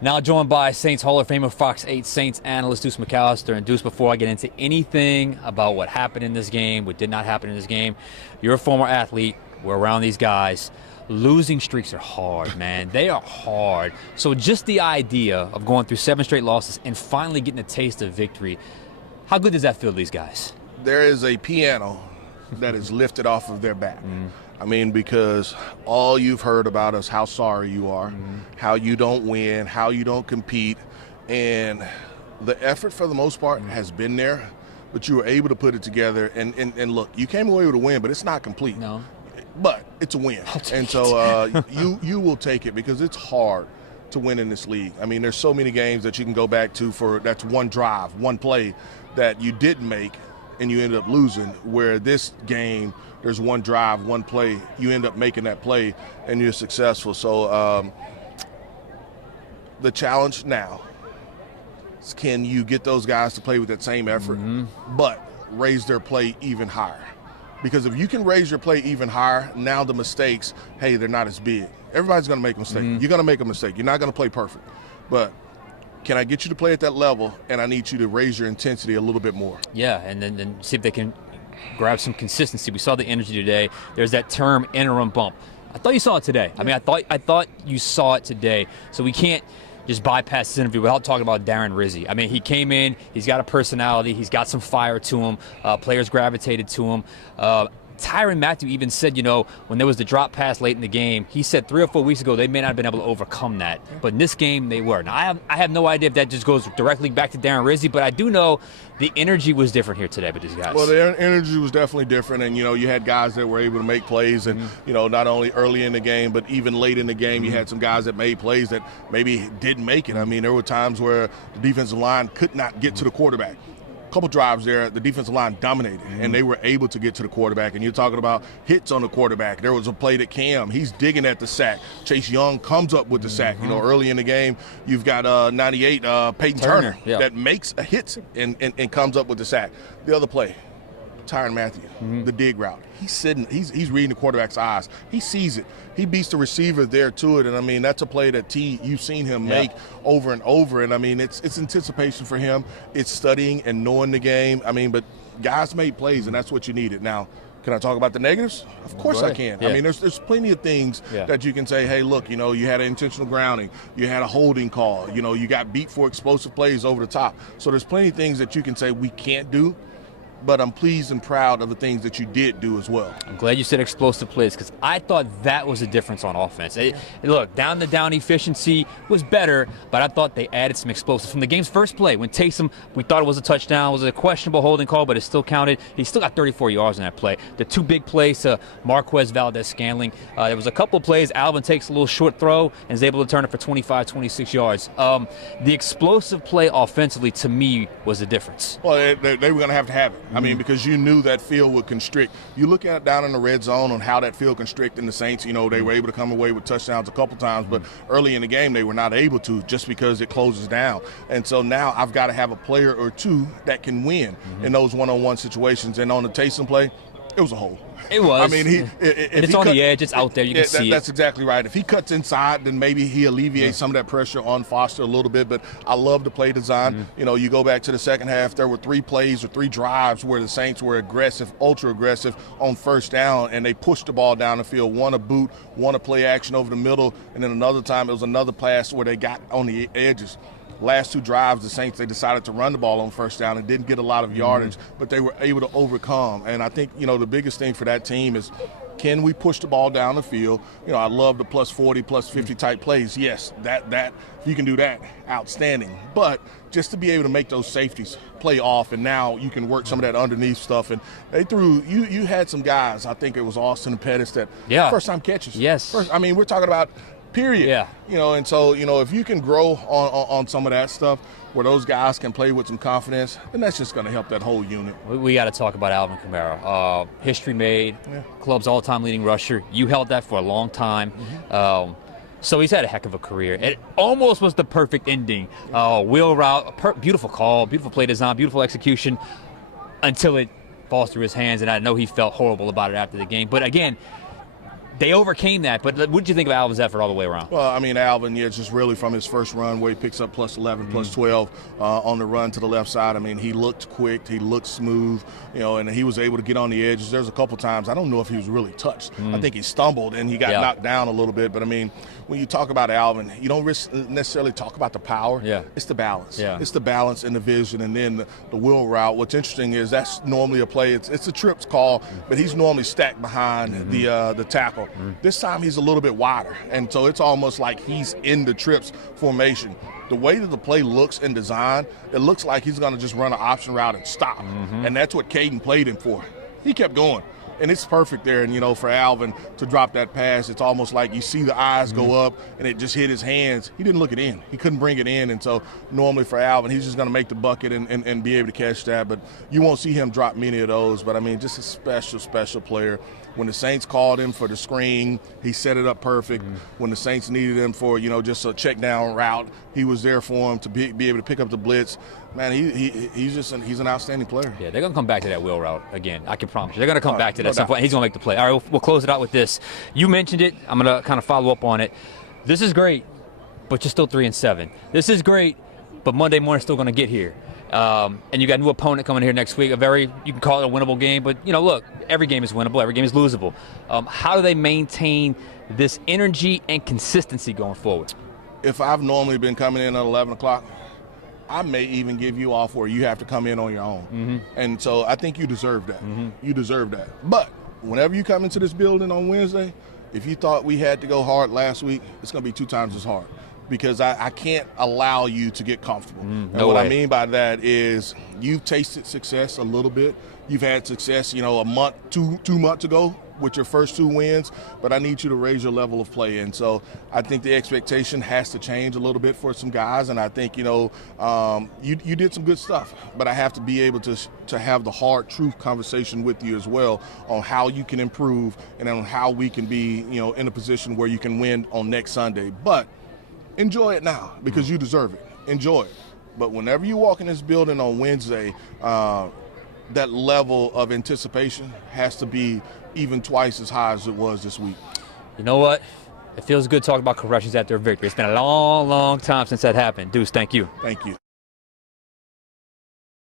Now joined by Saints Hall of Famer, Fox 8 Saints analyst Deuce McAllister. And Deuce, before I get into anything about what happened in this game, what did not happen in this game, you're a former athlete. We're around these guys. Losing streaks are hard, man. They are hard. So just the idea of going through 7 straight losses and finally getting a taste of victory, how good does that feel to these guys? There is a piano that is lifted off of their back. I mean, because all you've heard about is how sorry you are, how you don't win, how you don't compete, and the effort for the most part has been there, but you were able to put it together. And look, you came away with a win, but it's not complete. No. But it's a win. And so you will take it because it's hard to win in this league. I mean, there's so many games that you can go back to for that's one drive, one play that you didn't make and you ended up losing, where this game there's one drive, one play, you end up making that play and you're successful. So the challenge now is, can you get those guys to play with that same effort but raise their play even higher? Because if you can raise your play even higher, now the mistakes, hey, they're not as big. Everybody's going to make a mistake. You're going to make a mistake. You're not going to play perfect. But can I get you to play at that level, and I need you to raise your intensity a little bit more? Yeah, and then see if they can grab some consistency. We saw the energy today. There's that term interim bump. I thought you saw it today. I mean, I thought you saw it today. So we can't just bypass this interview without talking about Darren Rizzi. I mean, he came in, he's got a personality, he's got some fire to him, players gravitated to him. Tyrann Mathieu even said, you know, when there was the drop pass late in the game, he said 3 or 4 weeks ago they may not have been able to overcome that. But in this game, they were. Now, I have no idea if that just goes directly back to Darren Rizzi, but I do know the energy was different here today with these guys. Well, the energy was definitely different, and, you know, you had guys that were able to make plays, and, you know, not only early in the game, but even late in the game, you had some guys that made plays that maybe didn't make it. I mean, there were times where the defensive line could not get to the quarterback. Couple drives there, the defensive line dominated, and they were able to get to the quarterback. And you're talking about hits on the quarterback. There was a play that Cam, he's digging at the sack. Chase Young comes up with the sack. You know, early in the game, you've got 98 Peyton Turner that makes a hit and comes up with the sack. The other play, Tyrann Mathieu, the dig route. He's sitting, he's reading the quarterback's eyes. He sees it. He beats the receiver there to it, and I mean, that's a play that you've seen him make over and over, and I mean, it's anticipation for him. It's studying and knowing the game. I mean, but guys made plays, and that's what you needed. Now, can I talk about the negatives? Of course I can. I mean, there's plenty of things that you can say, hey, look, you know, you had an intentional grounding, you had a holding call, you know, you got beat for explosive plays over the top. So there's plenty of things that you can say we can't do. But I'm pleased and proud of the things that you did do as well. I'm glad you said explosive plays, because I thought that was a difference on offense. Look, down-to-down efficiency was better, but I thought they added some explosives. From the game's first play, when Taysom, we thought it was a touchdown, it was a questionable holding call, but it still counted. He still got 34 yards in that play. The 2 big plays to Marquez Valdez-Scantling. There was a couple plays. Alvin takes a little short throw and is able to turn it for 25, 26 yards. The explosive play offensively, to me, was the difference. Well, they were going to have it. I mean, because you knew that field would constrict. You look at it down in the red zone on how that field constricted, and the Saints, you know, they were able to come away with touchdowns a couple times, but early in the game they were not able to, just because it closes down. And so now I've got to have a player or two that can win in those one-on-one situations. And on the Taysom play, it was a hole. It was. I mean, it's on the edge. It's out there. You can see it. That's exactly right. If he cuts inside, then maybe he alleviates some of that pressure on Foster a little bit. But I love the play design. You know, you go back to the second half, there were 3 plays or 3 drives where the Saints were aggressive, ultra aggressive on first down, and they pushed the ball down the field. One a boot, one a play action over the middle, and then another time it was another pass where they got on the edges. Last 2 drives, the Saints, they decided to run the ball on first down and didn't get a lot of yardage, but they were able to overcome. And I think, you know, the biggest thing for that team is, can we push the ball down the field? You know, I love the plus 40, plus 50 type plays. Yes, that if you can do that, outstanding. But just to be able to make those safeties play off, and now you can work some of that underneath stuff. And they threw, you had some guys, I think it was Austin and Pettis, that first-time catches. Yes. I mean, we're talking about period. Yeah. You know, and so, you know, if you can grow on some of that stuff where those guys can play with some confidence, then that's just going to help that whole unit. We got to talk about Alvin Kamara. History made, club's all-time leading rusher. You held that for a long time. So he's had a heck of a career. It almost was the perfect ending. Wheel route, beautiful call, beautiful play design, beautiful execution, until it falls through his hands, and I know he felt horrible about it after the game. But again, they overcame that. But what did you think of Alvin's effort all the way around? Well, I mean, Alvin, yeah, just really from his first run where he picks up plus 11, plus 12 on the run to the left side. I mean, he looked quick, he looked smooth, and he was able to get on the edges. There's a couple times, I don't know if he was really touched. I think he stumbled and he got knocked down a little bit. But, I mean, when you talk about Alvin, you don't necessarily talk about the power. Yeah. It's the balance. Yeah. It's the balance and the vision, and then the wheel route. What's interesting is that's normally a play. It's a trips call, but he's normally stacked behind the tackle. This time he's a little bit wider, and so it's almost like he's in the trips formation. The way that the play looks and designed, it looks like he's going to just run an option route and stop, and that's what Caden played him for. He kept going. And it's perfect there. And, for Alvin to drop that pass, it's almost like you see the eyes go up and it just hit his hands. He didn't look it in. He couldn't bring it in. And so normally for Alvin, he's just going to make the bucket and be able to catch that. But you won't see him drop many of those. But, I mean, just a special, special player. When the Saints called him for the screen, he set it up perfect. When the Saints needed him for, just a check down route, he was there for him to be able to pick up the blitz. Man, he's an outstanding player. Yeah, they're going to come back to that wheel route again. I can promise you. They're going to come back to that at some point. He's going to make the play. All right, we'll close it out with this. You mentioned it. I'm going to kind of follow up on it. This is great, but you're still 3-7. This is great, but Monday morning's still going to get here. And you got a new opponent coming here next week. You can call it a winnable game, but look, every game is winnable, every game is losable. How do they maintain this energy and consistency going forward? If I've normally been coming in at 11 o'clock, I may even give you off where you have to come in on your own. And so I think you deserve that. You deserve that. But whenever you come into this building on Wednesday, if you thought we had to go hard last week, it's going to be 2 times as hard. Because I can't allow you to get comfortable. And what I mean by that is you've tasted success a little bit. You've had success, a month, 2 months ago with your first 2 wins, but I need you to raise your level of play. And so I think the expectation has to change a little bit for some guys. And I think, you did some good stuff, but I have to be able to have the hard truth conversation with you as well on how you can improve and on how we can be, in a position where you can win on next Sunday. But enjoy it now because you deserve it. Enjoy it. But whenever you walk in this building on Wednesday, that level of anticipation has to be even twice as high as it was this week. You know what? It feels good talking about corrections after a victory. It's been a long, long time since that happened. Deuce, thank you. Thank you.